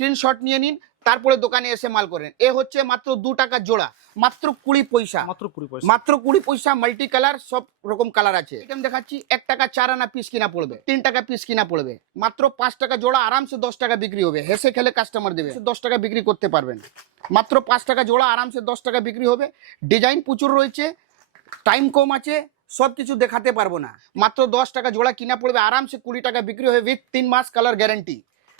Screenshot নিয়ে নিন, তারপরে দোকানে এসে মাল করেন। এ হচ্ছে মাত্র 2 টাকা জোড়া, মাত্র 20 পয়সা, মাত্র 20 পয়সা। মাল্টি কালার, সব রকম কালার আছে। আইটেম দেখাচ্ছি, 1 টাকা 4 আনা পিস কিনা পড়বে, 3 টাকা পিস কিনা পড়বে, মাত্র 5 টাকা জোড়া, আরামসে 10 টাকা বিক্রি হবে। হেসে খেলে কাস্টমার দেবে, 10 টাকা বিক্রি করতে পারবেন। মাত্র 5 টাকা জোড়া, আরামসে 10 টাকা বিক্রি হবে। ডিজাইন প্রচুর রয়েছে, টাইম কম আছে, সব কিছু দেখাতে পারবো না। মাত্র 10 টাকা জোড়া কিনা পড়বে, আরামসে 20 টাকা বিক্রি হবে উইথ 3 মাস কালার গ্যারান্টি।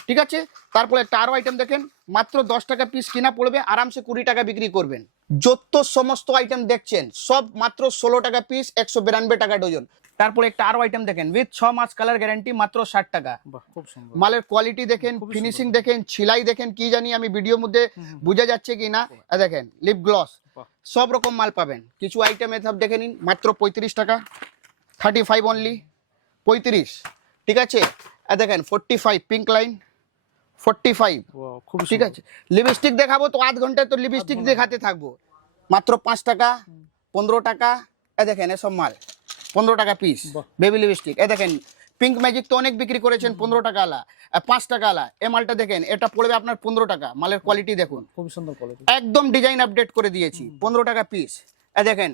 ঠিক আছে, তারপরে একটা আরো আইটেম দেখেন, মাত্র 10 টাকা পিস কিনা পড়বে, আরামসে 20 টাকা বিক্রি করবেন। যত সমস্ত আইটেম দেখছেন সব মাত্র 16 টাকা পিস, 192 টাকা ডজন। তারপরে একটা আরো আইটেম দেখেন, উইথ 6 মাস কালার গ্যারান্টি, মাত্র 60 টাকা। খুব সুন্দর মালের কোয়ালিটি দেখেন, ফিনিশিং দেখেন, ছিলাই দেখেন, কি জানি আমি ভিডিওর মধ্যে বোঝা যাচ্ছে কি না। দেখেন লিপ গ্লস, সব রকম মাল পাবেন। কিছু আইটেম সব দেখে নিন, মাত্র 35 টাকা, 35 অনলি, 35। ঠিক আছে, দেখেন 45 পিঙ্ক লাইন, 45। ঠিক আছে, লিপস্টিক দেখাবো তো আধ ঘন্টায় তো লিপস্টিক দেখাতে থাকবো। মাত্র 5 টাকা, 15 টাকা। দেখেন এসব মাল 15 টাকা পিস, বেবি লিপস্টিক। দেখেন পিঙ্ক ম্যাজিক তো অনেক বিক্রি করেছেন 15 টাকা আলা, 5 টাকা আলা। এই মালটা দেখেন, এটা পড়বে আপনার 15 টাকা। মালের কোয়ালিটি দেখুন, খুব সুন্দর কোয়ালিটি, একদম ডিজাইন আপডেট করে দিয়েছি। 15 টাকা পিস। দেখেন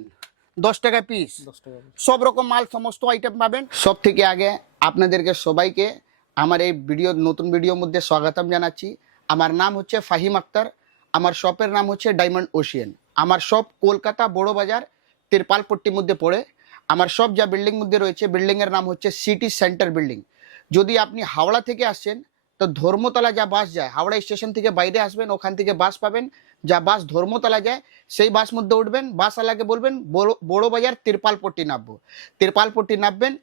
10 টাকা পিস, 10 টাকা সব রকম মাল, সমস্ত আইটেম পাবেন। সব থেকে আগে আপনাদেরকে সবাইকে আমার এই নতুন ভিডিওর মধ্যে স্বাগতম জানাচ্ছি। আমার নাম হচ্ছে ফাহিম আক্তার, আমার শপের নাম হচ্ছে ডায়মন্ড ওশিয়ান। আমার শপ কলকাতা বড় বাজার তিরপালপট্টির মধ্যে পড়ে। আমার শপ যা বিল্ডিং মধ্যে রয়েছে, বিল্ডিং এর নাম হচ্ছে সিটি সেন্টার বিল্ডিং। যদি আপনি হাওড়া থেকে আসছেন তো ধর্মতলা যা বাস যায়, হাওড়া স্টেশন থেকে বাইরে আসবেন, ওখান থেকে বাস পাবেন। যা বাস ধর্মতলা যায় সেই বাস মধ্যে উঠবেন, বাসওয়ালাকে বলবেন বড় বাজার তিরপালপট্টি নামবো। তিরপালপট্টি নামবেন,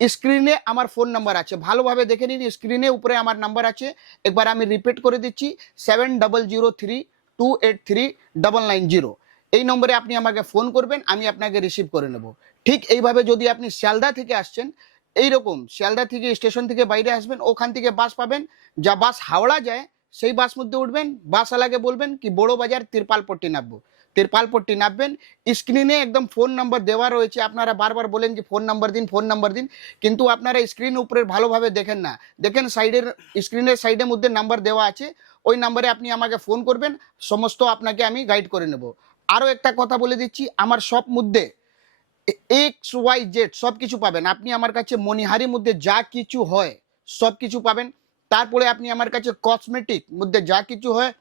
স্ক্রিনে আমার ফোন নাম্বার আছে, ভালোভাবে দেখে নিন। স্ক্রিনে উপরে আমার নাম্বার আছে, একবার আমি রিপিট করে দিচ্ছি, 7003283990। এই নম্বরে আপনি আমাকে ফোন করবেন, আমি আপনাকে রিসিভ করে নেব। ঠিক এইভাবে যদি আপনি শিয়ালদা থেকে আসছেন, এইরকম শিয়ালদা থেকে স্টেশন থেকে বাইরে আসবেন, ওখান থেকে বাস পাবেন। যা বাস হাওড়া যায় সেই বাস মধ্যে উঠবেন, বাসওয়ালাকে বলবেন কি বড় বাজার তিরপালপট্টি নামবো। তিরপালপট্টি নামবেন, স্ক্রিনে একদম ফোন নাম্বার দেওয়া রয়েছে। আপনারা বারবার বলেন যে ফোন নাম্বার দিন, ফোন নাম্বার দিন, কিন্তু আপনারা স্ক্রিন উপরে ভালোভাবে দেখেন না। দেখেন সাইডের, স্ক্রিনের সাইডের মধ্যে নাম্বার দেওয়া আছে, ওই নাম্বারে আপনি আমাকে ফোন করবেন, সমস্ত আপনাকে আমি গাইড করে নেব। আরও একটা কথা বলে দিচ্ছি, আমার সব মধ্যে XYZ সব কিছু পাবেন। আপনি আমার কাছে মনিহারির মধ্যে যা কিছু হয় সব কিছু পাবেন। তারপরে আপনি আমার কাছে কসমেটিক মধ্যে যা কিছু হয়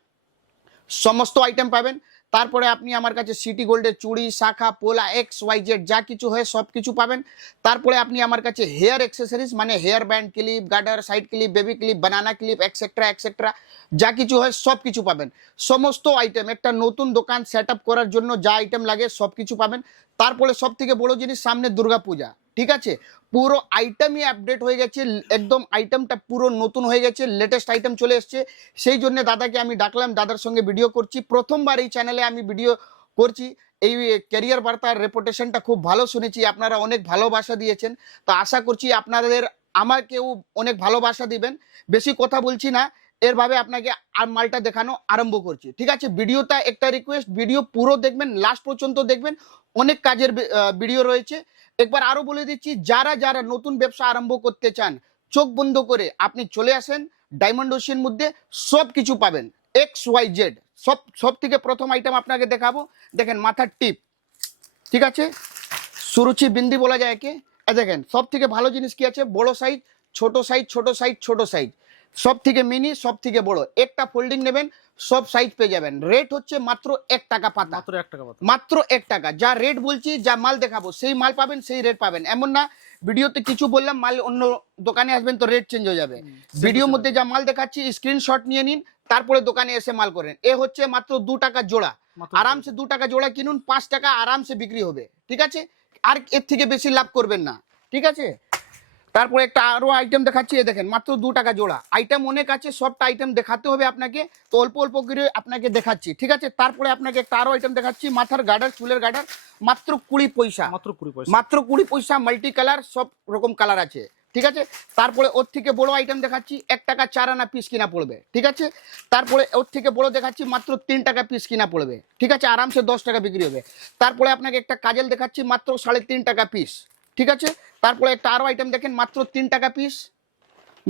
সমস্ত আইটেম পাবেন। তারপরে আপনি আমার কাছে সিটি গোল্ডের চুড়ি, শাখা, পোলা, XYZ যা কিছু হয় সব কিছু পাবেন। তারপরে আপনি আমার কাছে হেয়ার অ্যাক্সেসরিজ মানে হেয়ার ব্যান্ড, ক্লিপ, গার্ডার, সাইড ক্লিপ, বেবি ক্লিপ, বানানা ক্লিপ, এক্সেট্রা এক্সেট্রা যা কিছু হয় সব কিছু পাবেন। সমস্ত আইটেম, একটা নতুন দোকান সেট আপ করার জন্য যা আইটেম লাগে সব কিছু পাবেন। তারপরে সব থেকে বড় জিনিস, সামনে দুর্গাপূজা। ঠিক আছে, পুরো আইটেমই আপডেট হয়ে গেছে, একদম আইটেমটা পুরো নতুন হয়ে গেছে, লেটেস্ট আইটেম চলে এসছে। সেই জন্য দাদাকে আমি ডাকলাম, দাদার সঙ্গে ভিডিও করছি। প্রথমবার এই চ্যানেলে আমি ভিডিও করছি। এই ক্যারিয়ার বার্তার রেপুটেশনটা খুব ভালো শুনেছি, আপনারা অনেক ভালোবাসা দিয়েছেন। তো আশা করছি আপনাদের আমাকেও অনেক ভালোবাসা দিবেন। বেশি কথা বলছি না, এরভাবে আপনাকে আর মালটা দেখানো আরম্ভ করছি। ঠিক আছে, ভিডিওটা একটা রিকোয়েস্ট, ভিডিও পুরো দেখবেন, লাস্ট পর্যন্ত দেখবেন, অনেক কাজের ভিডিও রয়েছে। একবার আরো বলে দিচ্ছি, যারা যারা নতুন ব্যবসা আরম্ভ করতে চান, চোখ বন্ধ করে আপনি চলে আসেন ডায়মন্ড ওশিয়ান মধ্যে, সব কিছু পাবেন। XYZ সব থেকে প্রথম আইটেম আপনাকে দেখাবো। দেখেন মাথার টিপ, ঠিক আছে, সুরুচি বিন্দি বলা যায় একে। দেখেন সব থেকে ভালো জিনিস কি আছে, বড় সাইজ, ছোট সাইজ, ছোট সাইজ, ছোট সাইজ, সব থেকে মিনি, সব থেকে বড়। একটা ফোল্ডিং নেবেন, সব সাইজ পেয়ে যাবেন। রেট হচ্ছে মাত্র 1 টাকা পাতা, মাত্র 1 টাকা পাতা, মাত্র 1 টাকা। যা রেট বলছি, যা মাল দেখাবো সেই মাল পাবেন, সেই রেট পাবেন। এমন না ভিডিওতে কিছু বললাম, মাল অন্য দোকানে আসবেন তো রেট চেঞ্জ হয়ে যাবে। ভিডিওর মধ্যে যা মাল দেখাচ্ছি স্ক্রিনশট নিয়ে নিন, তারপরে দোকানে এসে মাল করেন। এ হচ্ছে মাত্র 2 টাকা জোড়া, আরামসে 2 টাকা জোড়া কিনুন, 5 টাকা আরামসে বিক্রি হবে। ঠিক আছে, আর এর থেকে বেশি লাভ করবেন না। ঠিক আছে, তারপরে একটা আরো আইটেম দেখাচ্ছি। দেখেন মাত্র 2 টাকা জোড়া। আইটেম অনেক আছে, সবটা আইটেম দেখাতে হবে আপনাকে, তো অল্প অল্প করে আপনাকে দেখাচ্ছি। ঠিক আছে, তারপরে আপনাকে একটা আরো আইটেম দেখাচ্ছি, মাথার গার্ডার, চুলের গার্ডার, মাত্র 20 পয়সা, মাত্র 20 পয়সা, মাত্র 20 পয়সা। মাল্টি কালার, সব রকম কালার আছে। ঠিক আছে, তারপরে ওর থেকে বড় আইটেম দেখাচ্ছি, 1 টাকা 4 আনা পিস কিনা পড়বে। ঠিক আছে, তারপরে ওর থেকে বড় দেখাচ্ছি, মাত্র 3 টাকা পিস কিনা পড়বে। ঠিক আছে, আরামসে 10 টাকা বিক্রি হবে। তারপরে আপনাকে একটা কাজল দেখাচ্ছি, মাত্র 3.5 টাকা পিস। ঠিক আছে, তারপরে একটা আরো আইটেম দেখেন, মাত্র 3 টাকা পিস,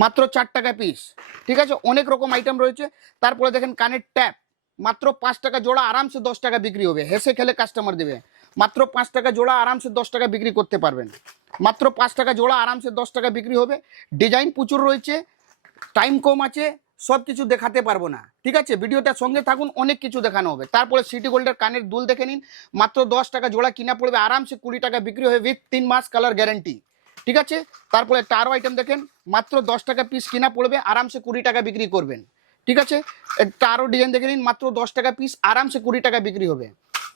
মাত্র 4 টাকা পিস। ঠিক আছে, অনেক রকম আইটেম রয়েছে। তারপরে দেখেন কানের ট্যাপ মাত্র 5 টাকা জোড়া, আরামসে 10 টাকা বিক্রি হবে, হেসে খেলে কাস্টমার দেবে। মাত্র 5 টাকা জোড়া, আরামসে 10 টাকা বিক্রি করতে পারবেন। মাত্র 5 টাকা জোড়া, আরামসে 10 টাকা বিক্রি হবে। ডিজাইন প্রচুর রয়েছে, টাইম কম আছে, সব কিছু দেখাতে পারবো না। ঠিক আছে, ভিডিওটার সঙ্গে থাকুন, অনেক কিছু দেখানো হবে। তারপরে সিটি গোল্ডের কানের দুল দেখে নিন, মাত্র 10 টাকা জোড়া কিনা পড়বে, আরামসে 20 টাকা বিক্রি হবে উইথ 3 মাস কালার গ্যারেন্টি। ঠিক আছে, তারপরে একটা আরও আইটেম দেখেন, মাত্র 10 টাকা পিস কিনা পড়বে, আরামসে 20 টাকা বিক্রি করবেন। ঠিক আছে, একটা আরও ডিজাইন দেখে নিন, মাত্র 10 টাকা পিস, আরামসে 20 টাকা বিক্রি হবে।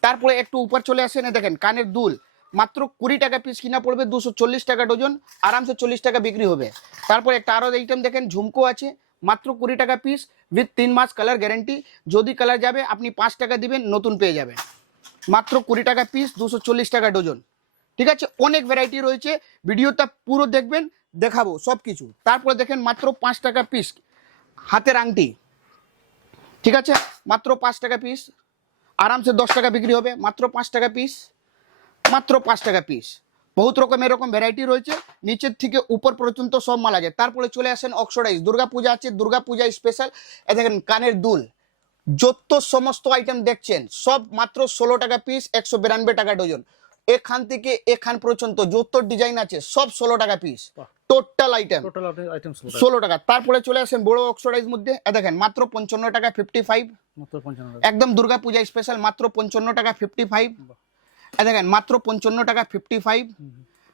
তারপরে একটু উপর চলে আসেন, দেখেন কানের দুল মাত্র 20 টাকা পিস কিনা পড়বে, 240 টাকা ডজন, আরামসে 40 টাকা বিক্রি হবে। তারপর একটা আরও আইটেম দেখেন, ঝুমকো আছে মাত্র 20 টাকা পিস উইথ 3 মাস কালার গ্যারেন্টি। যদি কালার যাবে আপনি 5 টাকা দিবেন, নতুন পেয়ে যাবেন। মাত্র 20 টাকা পিস, 240 টাকা ডজন। ঠিক আছে, অনেক ভ্যারাইটি রয়েছে, ভিডিওটা পুরো দেখবেন, দেখাবো সব কিছু। তারপরে দেখেন মাত্র 5 টাকা পিস হাতের আংটি। ঠিক আছে, মাত্র 5 টাকা পিস, আরামসে 10 টাকা বিক্রি হবে। মাত্র 5 টাকা পিস, মাত্র 5 টাকা পিস। বহুত রকম এরকম ভ্যারাইটি রয়েছে, নিচের থেকে উপর পর্যন্ত সব মাল আছে। তারপরে চলে আসেন অক্সোডাইজ, দুর্গাপূজা আছে, দুর্গাপূজা স্পেশাল। এ দেখেন কানের দুল, যত সমস্ত আইটেম দেখছেন সব মাত্র 16 টাকা পিস, 192 টাকা ডজন। এখান থেকে এখান পর্যন্ত যত ডিজাইন আছে সব 16 টাকা পিস, টোটাল আইটেম 16 টাকা। তারপরে চলে আসেন বড় অক্সোডাইজ মধ্যে, এ দেখেন মাত্র 55 টাকা 55, একদম দুর্গাপূজা স্পেশাল, মাত্র 55 টাকা 55। এ দেখেন মাত্র 55 টাকা 55,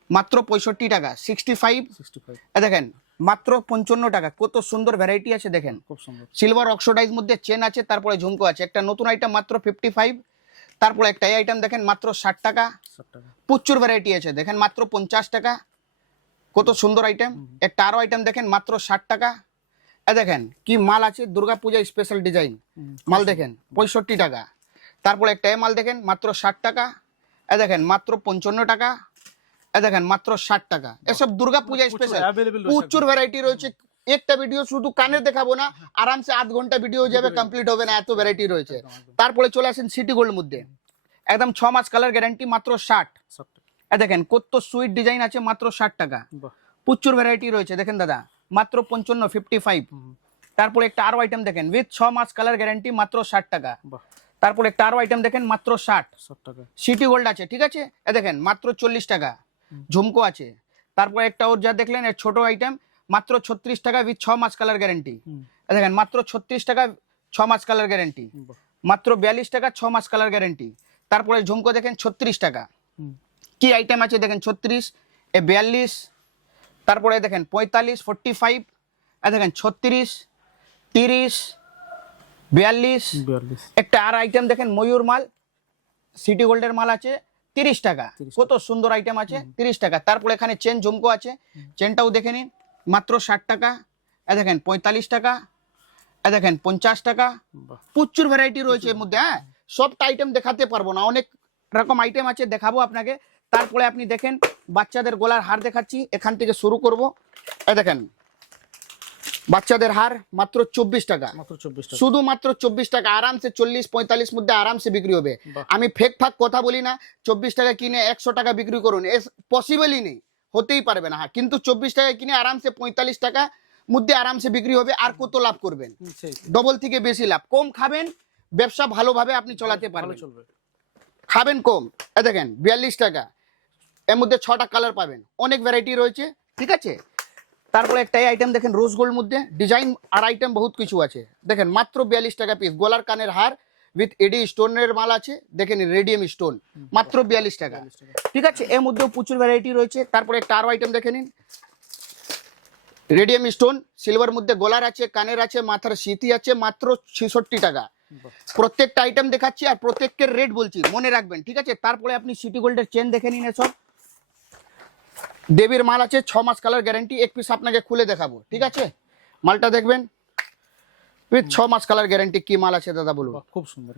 মাত্র 65 টাকা 65। এ দেখেন মাত্র 55 টাকা, কত সুন্দর ভ্যারাইটি আছে দেখেন, খুব সুন্দর। সিলভার অক্সোডাইজ মধ্যে চেন আছে, তারপরে ঝুমকো আছে। একটা নতুন আইটেম মাত্র 55। তারপরে একটা এই আইটেম দেখেন মাত্র 60 টাকা। প্রচুর ভ্যারাইটি আছে দেখেন, মাত্র 50 টাকা, কত সুন্দর আইটেম। একটা আরো আইটেম দেখেন মাত্র 60 টাকা। এ দেখেন কি মাল আছে, দুর্গাপূজা স্পেশাল ডিজাইন মাল দেখেন 65 টাকা। তারপরে একটা এই মাল দেখেন মাত্র 60 টাকা। এ দেখেন মাত্র 55 টাকা। এ দেখেন মাত্র 60 টাকা। এসব দুর্গাপূজা স্পেশাল, প্রচুর ভ্যারাইটি রয়েছে। একটা ভিডিও শুধু কানের দেখাবো না, আরামসে 8 ঘন্টা ভিডিও যাবে, কমপ্লিট হবে না, এত ভ্যারাইটি রয়েছে। তারপরে চলে আসেন সিটি গোল্ড মধ্যে, একদম 6 মাস কালার গ্যারান্টি, মাত্র 60। এ দেখেন কত সুইট ডিজাইন আছে, মাত্র 60 টাকা। প্রচুর ভ্যারাইটি রয়েছে দেখেন দাদা, মাত্র 55 55। তারপরে একটা আরো আইটেম দেখেন উইথ 6 মাস কালার গ্যারান্টি, মাত্র 60 টাকা। তারপরে একটা আরো আইটেম দেখেন মাত্র 60 টাকা, সিটি গোল্ড আছে। ঠিক আছে, এ দেখেন মাত্র 40 টাকা, ঝুমকো আছে। তারপরে একটা ওর যা দেখলেন এর ছোট আইটেম, মাত্র 36 টাকা উইথ 6 মাস কালার গ্যারান্টি। দেখেন মাত্র 36 টাকা 6 মাস কালার গ্যারান্টি, মাত্র 42 টাকা 6 মাস কালার গ্যারান্টি। তারপরে ঝুমকো দেখেন 36 টাকা। কি আইটেম আছে দেখেন, 36, এ 42, তারপরে দেখেন 45 45, এ দেখেন 36 30 42। একটা আর আইটেম দেখেন ময়ূর মাল, সিটি গোল্ডের মাল আছে 30 টাকা, কত সুন্দর আইটেম আছে 30 টাকা। তারপরে এখানে চেন ঝুমকো আছে, চেনটাও দেখে নিন, মাত্র 60 টাকা। এ দেখেন 45 টাকা, এ দেখেন 50 টাকা। প্রচুর ভ্যারাইটি রয়েছে এর মধ্যে। হ্যাঁ, সবটা আইটেম দেখাতে পারবো না, অনেক রকম আইটেম আছে, দেখাবো আপনাকে। তারপরে আপনি দেখেন বাচ্চাদের গলার হার দেখাচ্ছি, এখান থেকে শুরু করব। এ দেখেন বাচ্চাদের হার মাত্র 24 টাকা, শুধুমাত্র 24 টাকা, আরামসে 40 45 মধ্যে আরামসে বিক্রি হবে। আমি ফেক ফাক কথা বলি না, 24 টাকা কিনে 100 টাকা বিক্রি করুন, পসিবলই নেই, হতেই পারবে না। হ্যাঁ, কিন্তু 24 টাকা কিনে আরামসে 45 টাকা মধ্যে আরামসে বিক্রি হবে। আর কত লাভ করবেন, ডবল থেকে বেশি লাভ। কম খাবেন, ব্যবসা ভালোভাবে আপনি চালাতে পারবেন, খাবেন কম। এ দেখেন 42 টাকা, এর মধ্যে 6টা কালার পাবেন, অনেক ভ্যারাইটি রয়েছে। ঠিক আছে, তারপরে একটা আইটেম দেখেন রোজ গোল্ড মধ্যে ডিজাইন আর আইটেম বহুত কিছু আছে। দেখেন মাত্র 42 টাকা পিস, গলার কানের হার উইথ এডি স্টোনের মাল আছে, দেখেন রেডিয়াম স্টোন, মাত্র 42 টাকা। ঠিক আছে, এর মধ্যেও প্রচুর ভ্যারাইটি রয়েছে। তারপরে একটা আরো আইটেম দেখে নিন, রেডিয়াম স্টোন সিলভার মধ্যে গলার আছে, কানের আছে, মাথার সিথি আছে, মাত্র 66 টাকা। প্রত্যেকটা আইটেম দেখাচ্ছি আর প্রত্যেকের রেট বলছি, মনে রাখবেন। ঠিক আছে, তারপরে আপনি সিটি গোল্ডের চেন দেখে নিন, এসব দেবীর মাল আছে, 6 মাস কালার গ্যারান্টি। এক পিস আপনাকে খুলে দেখাবো। ঠিক আছে, মালটা দেখবেন উইথ 6 মাস কালার গ্যারান্টি। কি মাল আছে দাদা বলুন, খুব সুন্দর।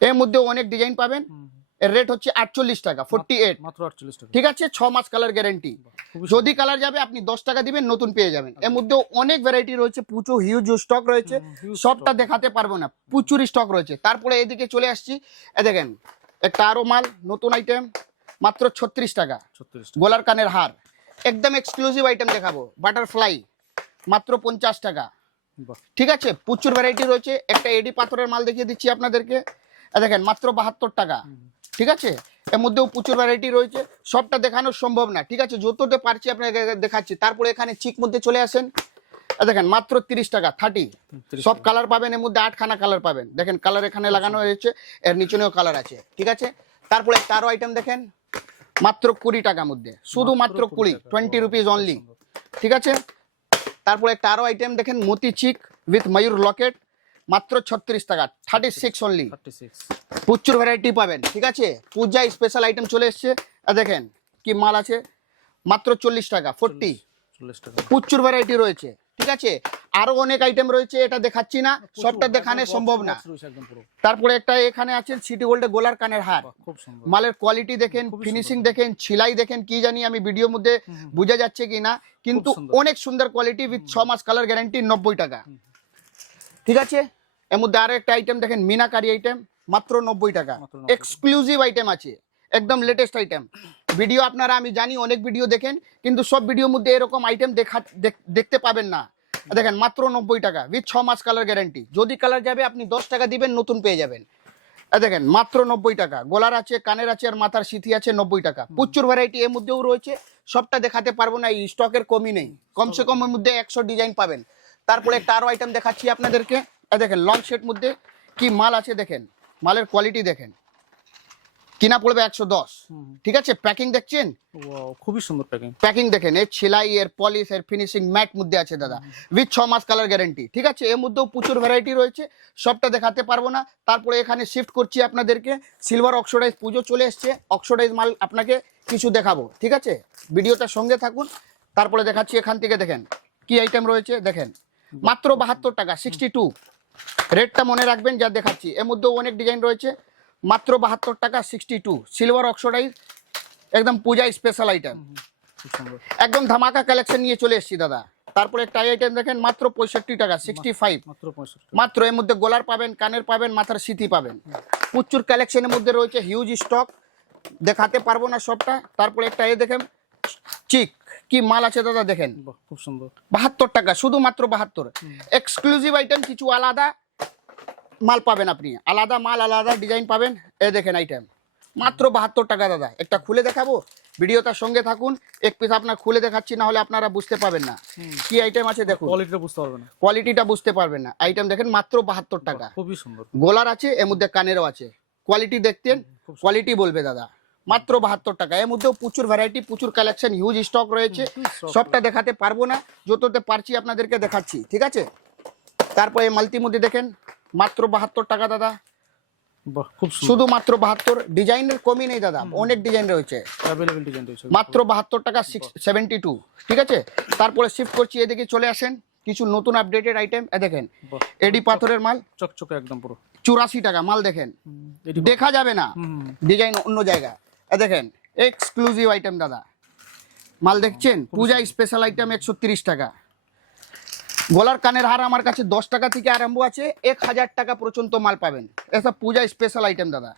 এর মধ্যে অনেক ডিজাইন পাবেন, এর রেট হচ্ছে 48 টাকা 48, মাত্র 48 টাকা। ঠিক আছে, 6 মাস কালার গ্যারান্টি। যদি কালার যাবে আপনি 10 টাকা দিবেন, নতুন পেয়ে যাবেন। এর মধ্যে অনেক ভ্যারাইটি রয়েছে, প্রচুর হিউজ স্টক রয়েছে, সবটা দেখাতে পারবো না, প্রচুর স্টক রয়েছে। তারপরে এদিকে চলে আসছি, এ দেখেন একটা আরো মাল নতুন আইটেম, মাত্র 36 টাকা, গলার কানের হার, একদম এক্সক্লুসিভ আইটেম দেখাবো। বাটারফ্লাই মাত্র 50 টাকা। বাহ ঠিক আছে, প্রচুর ভ্যারাইটি রয়েছে। একটা এডি পাথরের মাল দেখিয়ে দিচ্ছি আপনাদেরকে, দেখেন মাত্র 72 টাকা। ঠিক আছে, এর মধ্যেও প্রচুর ভ্যারাইটি রয়েছে, সবটা দেখানো সম্ভব না। ঠিক আছে, যতটা পারছি আপনাকে দেখাচ্ছি। তারপরে এখানে চিক মধ্যে চলে আসেন, দেখেন মাত্র 30 টাকা 30। সব কালার পাবেন, এর মধ্যে 8খানা কালার পাবেন। দেখেন কালার এখানে লাগানো হয়েছে, এর নিচনেও কালার আছে। ঠিক আছে, তারপরে একটা আরো আইটেম দেখেন মাত্র 20 টাকার মধ্যে, শুধুমাত্র 20 রুপিস অনলি। ঠিক আছে, তারপরে একটা আরো আইটেম দেখেন মতি চিক উইথ ময়ূর লকেট, মাত্র 36 টাকা 36 অনলি। 36 প্রচুর ভ্যারাইটি পাবেন। ঠিক আছে, পূজা স্পেশাল আইটেম চলে এসছে, দেখেন কি মাল আছে, মাত্র 40 টাকা 40। 40 টাকা প্রচুর ভ্যারাইটি রয়েছে। ঠিক আছে, আরো অনেক আইটেম রয়েছে, এটা দেখাচ্ছি না, সবটা দেখানো সম্ভব না। একদম পুরো। তারপরে একটা এখানে আছে সিটি গোল্ডে গোলার কানের হার, খুব সুন্দর। মালের কোয়ালিটি দেখেন, ফিনিশিং দেখেন, ছিলাই দেখেন, কি জানি আমি ভিডিওর মধ্যে বোঝা যাচ্ছে কি না, কিন্তু অনেক সুন্দর কোয়ালিটি উইথ 6 মাস কালার গ্যারান্টি, 90 টাকা। ঠিক আছে, এর মধ্যে আরো একটা আইটেম দেখেন মিনাকারি আইটেম, মাত্র 90 টাকা। এক্সক্লুসিভ আইটেম আছে, একদম লেটেস্ট আইটেম। ভিডিও আপনারা আমি জানি অনেক ভিডিও দেখেন, কিন্তু সব ভিডিওর মধ্যে এরকম আইটেম দেখতে পাবেন না। দেখেন মাত্র 90 টাকা উইথ 6 মাস কালার গ্যারান্টি। যদি কালার যাবে আপনি 10 টাকা দিবেন, নতুন পেয়ে যাবেন। দেখেন মাত্র 90 টাকা। গলার আছে, কানের আছে, আর মাথার সিথি আছে, 90 টাকা। প্রচুর ভ্যারাইটি এর মধ্যেও রয়েছে, সবটা দেখাতে পারবো না, এই স্টকের কমই নেই। কমসে কম এর মধ্যে 100 ডিজাইন পাবেন। তারপরে একটা আরো আইটেম দেখাচ্ছি আপনাদেরকে, দেখেন লং সেট মধ্যে কি মাল আছে, দেখেন মালের কোয়ালিটি দেখেন, কিনা পড়বে 110। ঠিক আছে, প্যাকিং দেখছেন, ওয়াও খুবই সুন্দর প্যাকিং। প্যাকিং দেখেন, এর সেলাই, এর পলিশ, এর ফিনিশিং ম্যাট মধ্যে আছে দাদা, উইথ 6 মাস কালার গ্যারান্টি। ঠিক আছে, এর মধ্যেও প্রচুর ভ্যারাইটি রয়েছে, সবটা দেখাতে পারবো না। তারপরে এখানে শিফট করছি আপনাদেরকে, সিলভার অক্সিডাইজ পুজো চলে এসছে, অক্সিডাইজ মাল আপনাকে কিছু দেখাবো। ঠিক আছে, ভিডিওটার সঙ্গে থাকুন। তারপরে দেখাচ্ছি এখান থেকে, দেখেন কি আইটেম রয়েছে, দেখেন মাত্র 72 টাকা 62। রেটটা মনে রাখবেন যা দেখাচ্ছি, এর মধ্যেও অনেক ডিজাইন রয়েছে, মাত্র 72 টাকা 62। সিলভার অক্সিডাইজ, একদম পূজা স্পেশাল আইটেম, খুব সুন্দর। একদম ধামাকা কালেকশন নিয়ে চলে এসেছি দাদা। তারপরে একটা আইটেম দেখেন মাত্র 65 টাকা 65। মাত্র 65 মাত্র এর মধ্যে গলার পাবেন, কানের পাবেন, মাথার সিথি পাবেন। প্রচুর কালেকশনের মধ্যে রয়েছে, হিউজ স্টক, দেখাতে পারবো না সবটা। তারপরে একটা দেখেন চিক, কি মাল আছে দাদা, দেখেন বাহ খুব সুন্দর। 72 টাকা, শুধুমাত্র 72। এক্সক্লুসিভ আইটেম, কিছু আলাদা মাল পাবেন আপনি, আলাদা মাল, আলাদা ডিজাইন পাবেন। দেখেন আইটেম মাত্র 72 টাকা দাদা। একটা খুলে দেখাবো, ভিডিওটার সঙ্গে থাকুন। এক পিস আপনার খুলে দেখাচ্ছি, না হলে আপনারা বুঝতে পারবেন না কি আইটেম আছে। দেখুন কোয়ালিটিটা বুঝতে পারবেন না, কোয়ালিটিটা বুঝতে পারবেন না। আইটেম দেখেন মাত্র 72 টাকা। খুবই সুন্দর। গোলার আছে, এর মধ্যে কানেরও আছে। কোয়ালিটি দেখতেন, কোয়ালিটি বলবে দাদা, মাত্র 72 টাকা। এর মধ্যেও প্রচুর ভ্যারাইটি, প্রচুর কালেকশন, হিউজ স্টক রয়েছে, সবটা দেখাতে পারবো না, যততে পারছি আপনাদেরকে দেখাচ্ছি। ঠিক আছে, তারপরে মাল্টির মধ্যে দেখেন মাত্র 72 টাকা দাদা, বাহ খুব সুন্দর। শুধুমাত্র 72। ডিজাইনের কমই নেই দাদা, অনেক ডিজাইন রয়েছে, অ্যাভেলেবল ডিজাইন রয়েছে, মাত্র 72 টাকা 72। ঠিক আছে, তারপরে শিফট করছি, এদিকে চলে আসেন, কিছু নতুন আপডেটেড আইটেম। দেখেন এডি পাথরের মাল, চকচকে একদম পুরো 84 টাকা মাল। দেখেন দেখা যাবে না ডিজাইন অন্য জায়গা। দেখেন এক্সক্লুসিভ আইটেম দাদা, মাল দেখছেন, পূজা স্পেশাল আইটেম 130 টাকা। গলার কানের হার আমার কাছে 10 টাকা থেকে আরম্ভ আছে, 1000 টাকা পর্যন্ত মাল পাবেন। এসব পূজা স্পেশাল আইটেম দাদা,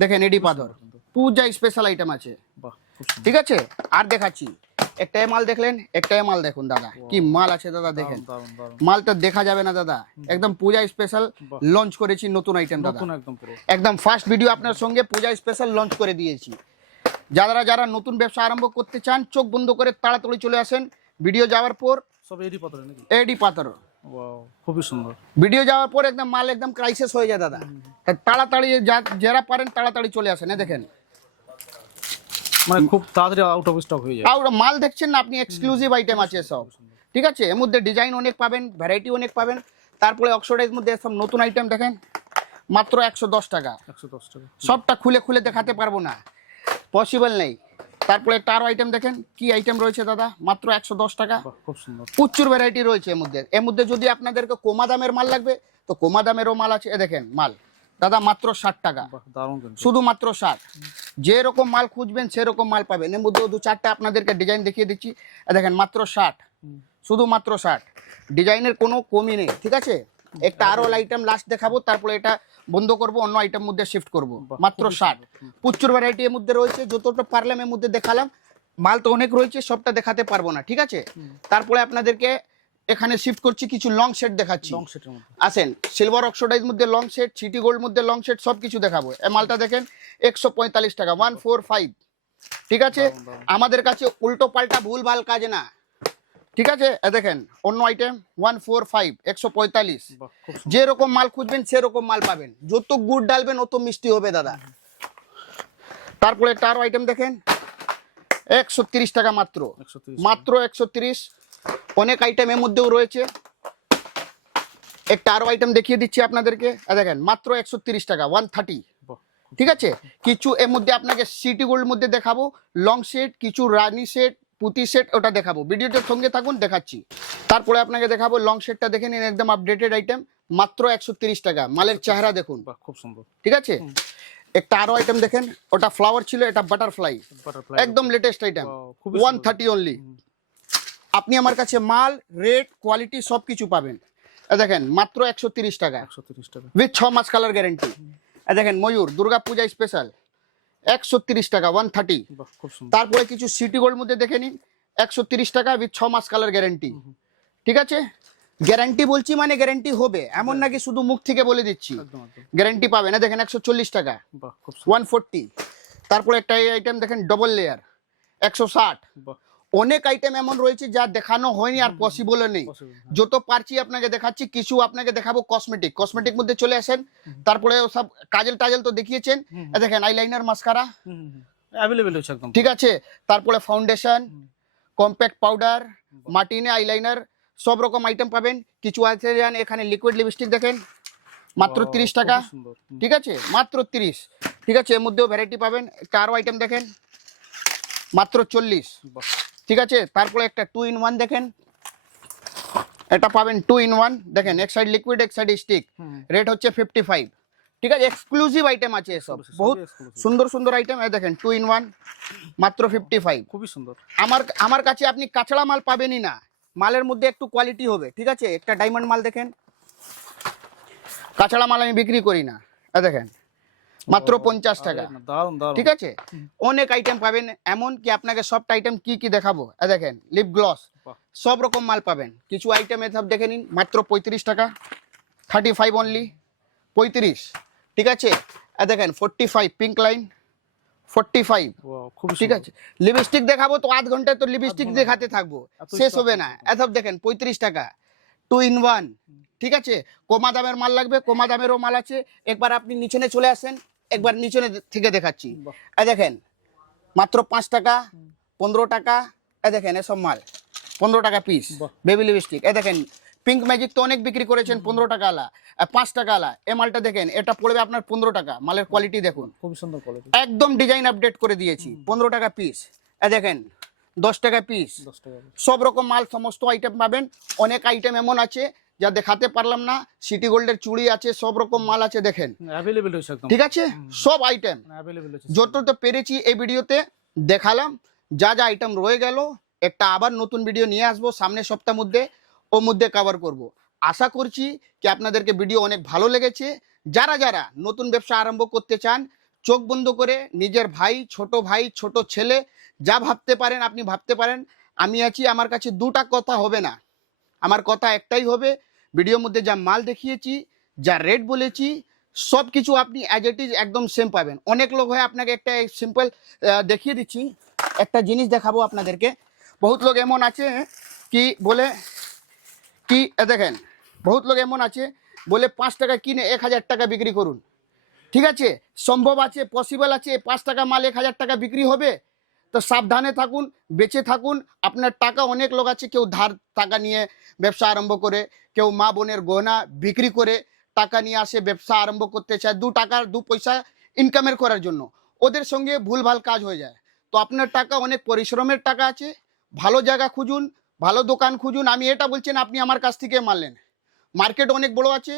দেখেন এডি পাথর, পূজা স্পেশাল আইটেম আছে। বাহ খুব সুন্দর। ঠিক আছে, আর দেখাচ্ছি একটা মাল দেখলেন, একটা মাল দেখুন দাদা, কি মাল আছে দাদা, দেখেন দারুণ দারুণ। মালটা দেখা যাবে না দাদা, একদম পূজা স্পেশাল লঞ্চ করেছি নতুন আইটেম দাদা, নতুন একদম পুরো, একদম ফার্স্ট ভিডিও আপনার সঙ্গে পূজা স্পেশাল লঞ্চ করে দিয়েছি। যারা যারা নতুন ব্যবসা আরম্ভ করতে চান, চোখ বন্ধ করে তাড়াতাড়ি চলে আসেন। ভিডিও যাওয়ার পর সব এডি পাথর নাকি? এডি পাথর, ওয়াও খুবই সুন্দর। ভিডিও যাওয়ার পর একদম মাল একদম ক্রাইসিস হয়ে যায় দাদা, তাড়াতাড়ি যারা পারেন তাড়াতাড়ি চলে আসেন। দেখেন মানে খুব তাড়াতাড়ি আউট অফ স্টক হয়ে যায়। আর মাল দেখছেন না আপনি, এক্সক্লুসিভ আইটেম আছে সব। ঠিক আছে, এর মধ্যে ডিজাইন অনেক পাবেন, ভ্যারাইটি অনেক পাবেন। তারপরে অক্সিডাইজ মধ্যে সব নতুন আইটেম দেখেন, মাত্র 110 টাকা। 110 টাকা, সবটা খুলে খুলে দেখাতে পারবো না, পসিবল নেই। তারপরে একটা আরো আইটেম দেখেন, কি আইটেম রয়েছে দাদা, মাত্র 110 টাকা। বাহ খুব সুন্দর। প্রচুর ভ্যারাইটি রয়েছে এর মধ্যে। এর মধ্যে যদি আপনাদেরকে কমা দামের মাল লাগবে, তো কমা দামেরও মাল আছে। দেখেন মাল দাদা মাত্র 60 টাকা, বাহ দারুণ কিন্তু। শুধুমাত্র 60। যেরকম মাল খুঁজবেন সেরকম মাল পাবেন। এর মধ্যে 2-4টা আপনাদেরকে ডিজাইন দেখিয়ে দিচ্ছি। দেখেন মাত্র 60, শুধুমাত্র 60। ডিজাইনের কোনো কমই নেই। ঠিক আছে, একটা আরো আইটেম লাস্ট দেখাবো, তারপরে এটা বন্ধ করব, অন্য আইটেম মধ্যে শিফট করব। মাত্র 60। প্রচুর ভ্যারাইটি এর মধ্যে রয়েছে, যতটা পারলাম এর মধ্যে দেখালাম। মাল তো অনেক রয়েছে, সবটা দেখাতে পারবো না। ঠিক আছে, তারপরে আপনাদেরকে এখানে শিফট করছি, কিছু লং সেট দেখাচ্ছি। লং সেটের মধ্যে আসেন, সিলভার অক্সিডাইজ মধ্যে লং সেট, সিটি গোল্ড মধ্যে লং সেট, সব কিছু দেখাবো। এই মালটা দেখেন 145 টাকা, 145। ঠিক আছে, দারুন। আমাদের কাছে উল্টো পাল্টা ভুল ভাল কাজ না। ঠিক আছে, দেখেন অন্য আইটেম 145, 145। বাহ, খুব সুন্দর। যেরকম মাল খুঁজবেন সেরকম মাল পাবেন, যত গুড় ডালবেন অত মিষ্টি হবে দাদা। তারপরে একটা আরো আইটেম দেখেন 130 টাকা মাত্র, 130 মাত্র 130। অনেক আইটেম এর মধ্যেও রয়েছে, একটা আরো আইটেম দেখিয়ে দিচ্ছি আপনাদেরকে। দেখেন মাত্র 130 টাকা, 130। বাহ, ঠিক আছে, কিছু এর মধ্যে আপনাকে সিটি গোল্ড মধ্যে দেখাবো, লং সেট, কিছু রানী সেট, পুঁতি সেট, ওটা দেখাবো। ভিডিওটার সঙ্গে থাকুন, দেখাচ্ছি। তারপরে আপনাকে দেখাবো লং সেটটা, দেখে নিন, একদম আপডেটেড আইটেম, মাত্র 130 টাকা। মালের চেহারা দেখুন, বাহ, খুব সুন্দর। ঠিক আছে। একটা আরো আইটেম দেখেন, ওটা ফ্লাওয়ার ছিল, এটা বাটারফ্লাই, বাটারফ্লাই একদম লেটেস্ট আইটেম, খুবই 130 অনলি। আপনি আমার কাছে মাল, রেট, কোয়ালিটি সব কিছু পাবেন। দেখেন মাত্র 130 টাকা, 130 টাকা। উইথ 6 মাস কালার গ্যারেন্টি। দেখেন ময়ূর, দুর্গা পূজা স্পেশাল, 130 টাকা, 130। বাহ, খুব সুন্দর। তারপরে কিছু সিটি গোল্ড মধ্যে দেখে নিন, 130 টাকা উইথ 6 মাস কালার গ্যারেন্টি। ঠিক আছে, গ্যারান্টি বলছি মানে গ্যারান্টি হবে, এমন নাকি শুধু মুখ থেকে বলে দিচ্ছি, একদম একদম। গ্যারান্টি পাবেন। দেখেন 140 টাকা, বাহ, খুব সুন্দর। 140। তারপরে একটা আইটেম দেখেন ডবল লেয়ার, 160। বাহ, অনেক আইটেম এমন রয়েছে যা দেখানো হয়নি আর পসিবলও নেই। possible, যত পারছি আপনাকে দেখাচ্ছি, কিছু আপনাকে দেখাবো কসমেটিক। কসমেটিক মধ্যে চলে আসেন। তারপরে সব কাজল টাজল তো দেখিয়েছেন, দেখেন আইলাইনার, মাস্কারা, অ্যাভেলেবেল হচ্ছে একদম। ঠিক আছে। তারপরে ফাউন্ডেশন, কম্প্যাক্ট পাউডার, মার্টিনে আইলাইনার, সব রকম আইটেম পাবেন। কিছু আছে যান, এখানে লিকুইড লিপস্টিক দেখেন, মাত্র Wow, 30 টাকা, খুবই সুন্দর। ঠিক আছে, মাত্র 30। ঠিক আছে, এর মধ্যেও ভ্যারাইটি পাবেন। একটা আরো আইটেম দেখেন, মাত্র 40। বাহ, ঠিক আছে, তারপরে একটা 2 in 1 দেখেন, এটা পাবেন 2 in 1। দেখেন এক সাইড লিকুইড, এক সাইড স্টিক, রেট হচ্ছে 55। ঠিক আছে, এক্সক্লুসিভ আইটেম আছে এসব, বহুত exclusive। সুন্দর সুন্দর আইটেম। এই দেখেন 2 in 1, মাত্র 55। খুবই সুন্দর। আমার কাছে আপনি কাঁচড়া মাল পাবেনই না, মালের মধ্যে একটু কোয়ালিটি হবে। ঠিক আছে, একটা ডায়মন্ড মাল দেখেন, কাঁচড়া মাল আমি বিক্রি করি না। দেখেন মাত্র 50 টাকা। দারুন দারুন। ঠিক আছে, অনেক আইটেম পাবেন, এমন কি আপনাকে সবটা আইটেম কি কি দেখাবো। দেখেন লিপ গ্লস, বাহ, সব রকম মাল পাবেন। কিছু আইটেম সব দেখে নিন, মাত্র 35 টাকা, 35 অনলি, 35। ঠিক আছে, দেখেন 45 পিঙ্ক লাইন, 45। Wow, খুবই ঠিক সুন্দর। আছে, লিপস্টিক দেখাবো তো আধ ঘন্টায় তো লিপস্টিক দেখাতে থাকবো, এত শেষ stock হবে না। এসব দেখেন 35 টাকা, 2 in 1। ঠিক আছে, কমা দামের মাল লাগবে, কমা দামেরও মাল আছে। একবার আপনি নিচনে চলে আসেন, একবার নিচনে থেকে দেখাচ্ছি। বাহ। দেখেন মাত্র 5 টাকা, 15 টাকা। দেখেন এসব মাল 15 টাকা পিস, বাহ। Baby lipstick. দেখেন পিঙ্ক ম্যাজিক তো অনেক বিক্রি করেছেন 15 টাকা আলা, 5 টাকা আলা। এই মালটা দেখেন, এটা পড়বে আপনার 15 টাকা। মালের কোয়ালিটি দেখুন, খুবই সুন্দর কোয়ালিটি। একদম ডিজাইন আপডেট করে দিয়েছি। 15 টাকা পিস। দেখেন 10 টাকা পিস, 10 টাকা। সব রকম মাল, সমস্ত আইটেম পাবেন। অনেক আইটেম এমন আছে যা দেখাতে পারলাম না। সিটি গোল্ডের চুড়ি আছে, সব রকম মাল আছে, দেখেন। অ্যাভেলেবেল হচ্ছে একদম। ঠিক আছে, সব আইটেম অ্যাভেলেবেল হচ্ছে। যতটা পেরেছি এই ভিডিওতে দেখালাম। যা যা আইটেম রয়ে গেল, একটা আবার নতুন ভিডিও নিয়ে আসবো সামনের সপ্তাহের মধ্যে, ওর মধ্যে কভার করব। আশা করছি কি আপনাদেরকে ভিডিও অনেক ভালো লেগেছে। যারা যারা নতুন ব্যবসা আরম্ভ করতে চান, চোখ বন্ধ করে নিজের ভাই, ছোট ছেলে, যা ভাবতে পারেন আপনি ভাবতে পারেন, আমি আছি। আমার কাছে দুটা কথা হবে না, আমার কথা একটাই হবে। ভিডিওর মধ্যে যা মাল দেখিয়েছি, যা রেট বলেছি, সব কিছু আপনি অ্যাজ ইট ইজ একদম সেম পাবেন। অনেক লোক হয়, আপনাকে একটা সিম্পল দেখিয়ে দিচ্ছি, একটা জিনিস দেখাবো আপনাদেরকে। বহুত লোক এমন আছে কি বলে কি, দেখেন বহুত লোক এমন আছে বলে 5 টাকা কিনে 1000 টাকা বিক্রি করুন। ঠিক আছে, সম্ভব আছে, পসিবল আছে 5 টাকা মাল 1000 টাকা বিক্রি হবে? তো সাবধানে থাকুন, বেঁচে থাকুন। আপনার টাকা, অনেক লোক আছে, কেউ ধার টাকা নিয়ে ব্যবসা আরম্ভ করে, কেউ মা বোনের গয়না বিক্রি করে টাকা নিয়ে আসে, ব্যবসা আরম্ভ করতে চায় 2 পয়সা ইনকামের করার জন্য। ওদের সঙ্গে ভুলভাল কাজ হয়ে যায়। তো আপনার টাকা অনেক পরিশ্রমের টাকা আছে, ভালো জায়গা খুঁজুন, ভালো দোকান খুঁজুন। আমি এটা বলছেন, আপনি আমার কাছ থেকে মানলেন, মার্কেট অনেক বড় আছে,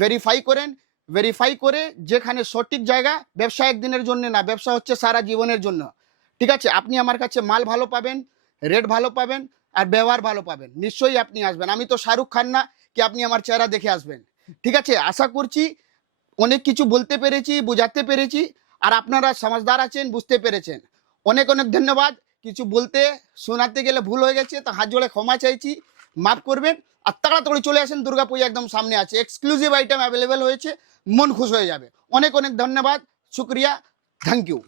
ভেরিফাই করেন। ভেরিফাই করে যেখানে সঠিক জায়গা। ব্যবসা একদিনের জন্য না, ব্যবসা হচ্ছে সারা জীবনের জন্য। ঠিক আছে, আপনি আমার কাছে মাল ভালো পাবেন, রেট ভালো পাবেন, আর ব্যবহার ভালো পাবেন। নিশ্চয়ই আপনি আসবেন। আমি তো শাহরুখ খান না কি আপনি আমার চেহারা দেখে আসবেন। ঠিক আছে, আশা করছি অনেক কিছু বলতে পেরেছি, বোঝাতে পেরেছি, আর আপনারা সমঝদার আছেন, বুঝতে পেরেছেন। অনেক অনেক ধন্যবাদ। কিছু বলতে শোনাতে গেলে ভুল হয়ে গেছে, তো হাত জোড়ে ক্ষমা চাইছি। মাফ করবেন, আর তাড়াতাড়ি চলে আসেন, দুর্গাপূজা একদম সামনে আছে, এক্সক্লুসিভ আইটেম অ্যাভেলেবেল হয়েছে, মন খুশ হয়ে যাবে। অনেক অনেক ধন্যবাদ, শুক্রিয়া, থ্যাংক ইউ।